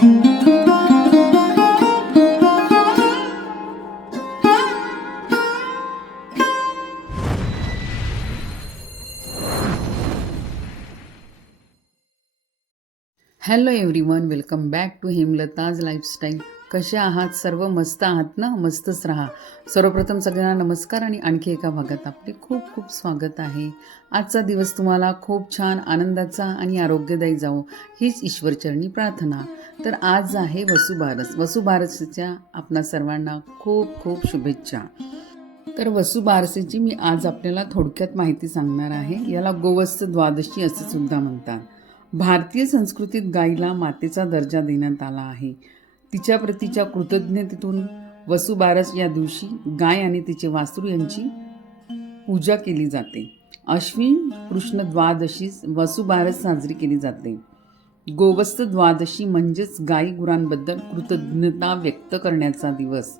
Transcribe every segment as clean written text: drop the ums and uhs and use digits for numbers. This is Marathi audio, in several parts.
Hello everyone, welcome back to Hemlata's lifestyle. कसे आहात सर्व? मस्त आहात ना? मस्तच राहा. सर्वप्रथम सगळ्यांना नमस्कार आणि आणखी एका भागात आपले खूप खूप स्वागत आहे. आजचा दिवस तुम्हाला खूप छान आनंदाचा आणि आरोग्यदायी जावो हीच ईश्वरचरणी प्रार्थना. तर आज आहे वसुबारस. वसुबारसेच्या आपणा सर्वांना खूप खूप शुभेच्छा. तर वसुबारसेची मी आज आपल्याला थोडक्यात माहिती सांगणार आहे. याला गोवत्स द्वादशी असे सुद्धा म्हणतात. भारतीय संस्कृतीत गायीला मातेचा दर्जा देण्यात आला आहे. तिच्या प्रतीच्या कृतज्ञतेतून वसुबारस या दिवशी गाय आणि तिचे वासरू यांची पूजा केली जाते. अश्विन कृष्ण द्वादशीस वसुबारस साजरी केली जाते. गोवत्स द्वादशी म्हणजेच गाई गुरांबद्दल कृतज्ञता व्यक्त करण्याचा दिवस.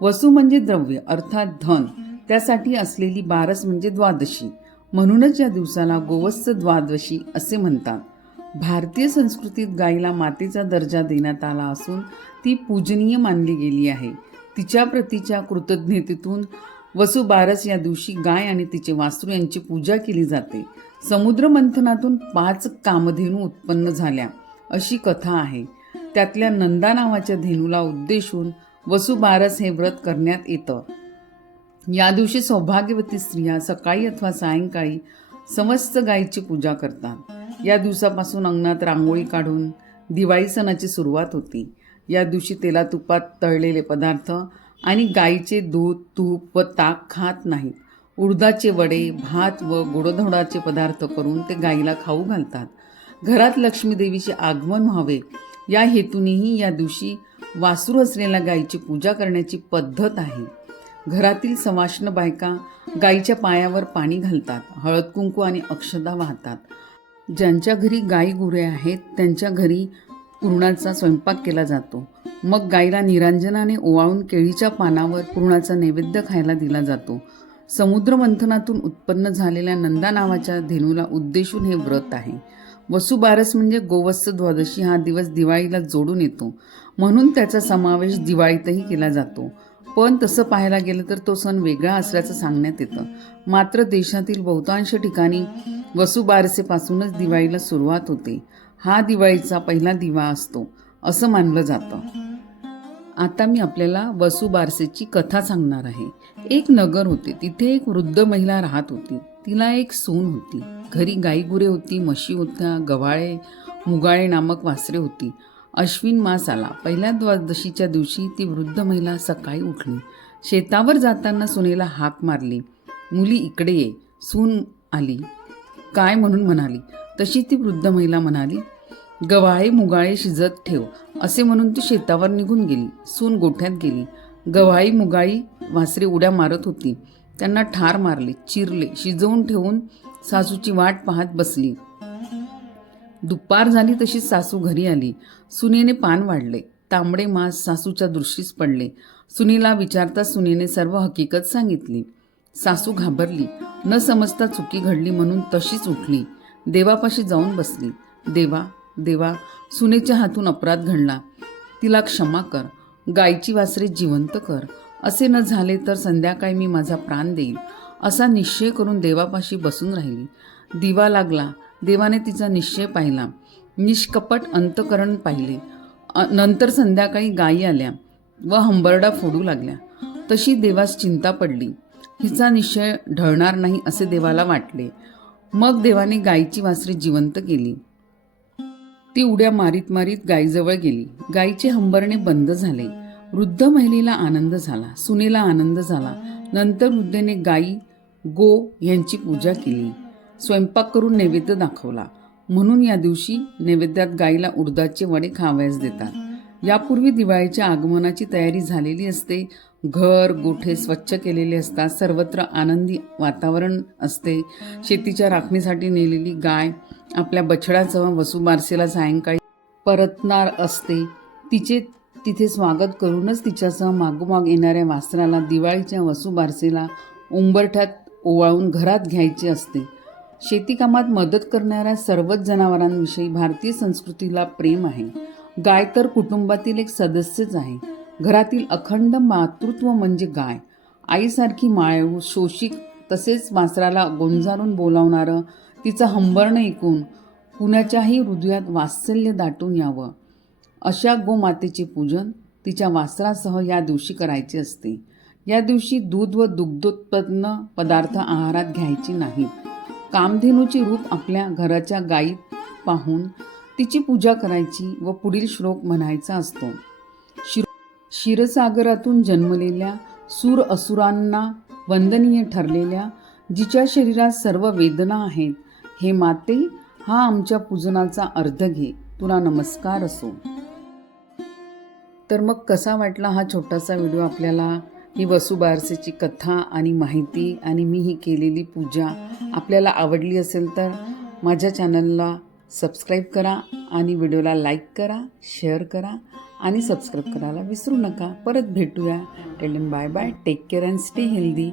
वसु म्हणजे द्रव्य अर्थात धन, त्यासाठी असलेली बारस म्हणजे द्वादशी. म्हणूनच या दिवसाला गोवत्स द्वादशी असे म्हणतात. भारतीय संस्कृतीत गायीला मातेचा दर्जा देण्यात आला असून ती पूजनीय मानली गेली आहे. तिच्या प्रतीच्या कृतज्ञतेतून वसुबारस या दिवशी गाय आणि तिचे वासरू यांची पूजा केली जाते. समुद्र मंथनातून 5 कामधेनू उत्पन्न झाल्या अशी कथा आहे. त्यातल्या नंदा नावाच्या धेनूला उद्देशून वसुबारस हे व्रत करण्यात येतं. या दिवशी सौभाग्यवती स्त्रिया सकाळी अथवा सायंकाळी समस्त गायीची पूजा करतात. या दिवसापासून अंगणात रांगोळी काढून दिवाळी सणाची सुरुवात होती. या दिवशी तेला तुपात तळलेले पदार्थ आणि गायीचे दूध, तूप व ताक खात नाहीत. उडदाचे वडे, भात व गोडधोडाचे पदार्थ करून ते गायीला खाऊ घालतात. घरात लक्ष्मीदेवीचे आगमन व्हावे या हेतूनेही या दिवशी वासरू असलेल्या गायीची पूजा करण्याची पद्धत आहे. घरातील सवाष्ण बायका गायीच्या पायावर पाणी घालतात, हळद कुंकू आणि अक्षता वाहतात. ज्यांच्या घरी गाई गुरे आहेत त्यांच्या घरी पुरणाचा स्वयंपाक केला जातो. मग गायीला निरांजनाने ओवाळून केळीच्या पानावर पुरणाचा नैवेद्य खायला दिला जातो. समुद्र मंथनातून उत्पन्न झालेल्या नंदा नावाच्या धेनूला उद्देशून हे व्रत आहे. वसुबारस म्हणजे गोवत्स द्वादशी हा दिवस दिवाळीला जोडून येतो, म्हणून त्याचा समावेश दिवाळीतही केला जातो. पण तसं पाहायला गेलं तर तो सण वेगळा असल्याचं सांगण्यात येतं. मात्र देशातील बहुतांश ठिकाणी वसुबारसेपासूनच दिवाळीला सुरुवात होते. हा दिवाळीचा पहिला दिवा असतो असं मानलं जातं. आता मी आपल्याला वसुबारसेची कथा सांगणार आहे. एक नगर होते. तिथे एक वृद्ध महिला राहत होती. तिला एक सून होती. घरी गाईगुरे होती, म्हशी होत्या, गव्हाळे, मुगाळे नामक वासरे होती. अश्विन मास आला. पहिल्या द्वादशीच्या दिवशी ती वृद्ध महिला सकाळी उठली. शेतावर जाताना सुनेला हाक मारली. मुली इकडे ये. सून आली. काय म्हणून म्हणाली. तशी ती वृद्ध महिला म्हणाली, गव्हाळे मुगाळे शिजत ठेव असे म्हणून ती शेतावर निघून गेली. सून गोठ्यात गेली. गव्हाळी मुगाळी वासरे उड्या मारत होती. त्यांना ठार मारले, चिरले, शिजवून ठेवून सासूची वाट पाहत बसली. दुपार झाली तशी सासू घरी आली. सुनेने पान वाढले. तांबडे मांस सासूच्या दृष्टीस पडले. सुनेला विचारता सुनेने सर्व हकीकत सांगितली. सासू घाबरली. न समजता चुकी घडली म्हणून तशीच उठली. देवापाशी जाऊन बसली. देवा देवा, सुनेच्या हातून अपराध घडला, तिला क्षमा कर. गायीची वासरे जिवंत कर. असे न झाले तर संध्याकाळी मी माझा प्राण देईल असा निश्चय करून देवापाशी बसून राहिली. दिवा लागला. देवाने तिचा निश्चय पाहिला. निष्कपट अंतकरण पाहिले. नंतर संध्याकाळी गायी आल्या व हंबरडा फोडू लागल्या. तशी देवास चिंता पडली. हिचा निश्चय ढळणार नाही असे देवाला वाटले. मग देवाने गायीची वासरे जिवंत केली. ती उड्या मारीत मारीत गायीजवळ गेली. गायीचे हंबरणे बंद झाले. वृद्ध महिलेला आनंद झाला. सुनेला आनंद झाला. नंतर वृद्धेने गायी गो यांची पूजा केली. स्वयंपाक करून नैवेद्य दाखवला. म्हणून या दिवशी नैवेद्यात गायीला उडदाचे वडे खावयास देतात. यापूर्वी दिवाळीच्या आगमनाची तयारी झालेली असते. घर गोठे स्वच्छ केलेले असतात. सर्वत्र आनंदी वातावरण असते. शेतीच्या राखणीसाठी नेलेली गाय आपल्या बछड्यासह वसुबारसेला सायंकाळी परतणार असते. तिथे स्वागत करूनच तिच्यासह मागोमाग येणाऱ्या वासराला दिवाळीच्या वसुबारसेला उंबरठ्यात ओवाळून घरात घ्यायचे असते. शेतीकामात मदत करणाऱ्या सर्वच जनावरांविषयी भारतीय संस्कृतीला प्रेम आहे. गाय तर कुटुंबातील एक सदस्यच आहे. घरातील अखंड मातृत्व म्हणजे गाय. आईसारखी मायाळू, शोषिक, तसेच वासराला गोंजारून बोलावणारं तिचं हंबरणं ऐकून कुणाच्याही हृदयात वात्सल्य दाटून यावं, अशा गोमातेचे पूजन तिच्या वासरासह या दिवशी करायचे असते. या दिवशी दूध व दुग्धोत्पन्न पदार्थ आहारात घ्यायची नाहीत. कामधेनूचे रूप आपल्या घराच्या गायीत पाहून तिची पूजा करायची व पुढील श्लोक म्हणायचा असतो. क्षीरसागरातून जन्मलेल्या सूर असुरांना वंदनीय ठरलेल्या जिच्या शरीरात सर्व वेदना आहेत, हे माते, हा आमच्या पूजनाचा अर्थ घे, तुला नमस्कार असो. तर मग कसा वाटला हा छोटासा व्हिडिओ आपल्याला? ही वसुबारसेची कथा आणि माहिती आणि मी ही केलेली पूजा आपल्याला आवडली असेल तर माझ्या चॅनलला सबस्क्राईब करा आणि व्हिडिओला लाईक करा, शेअर करा आणि सबस्क्राईब करायला विसरू नका. परत भेटूया. Tell them bye bye. Take care and stay healthy.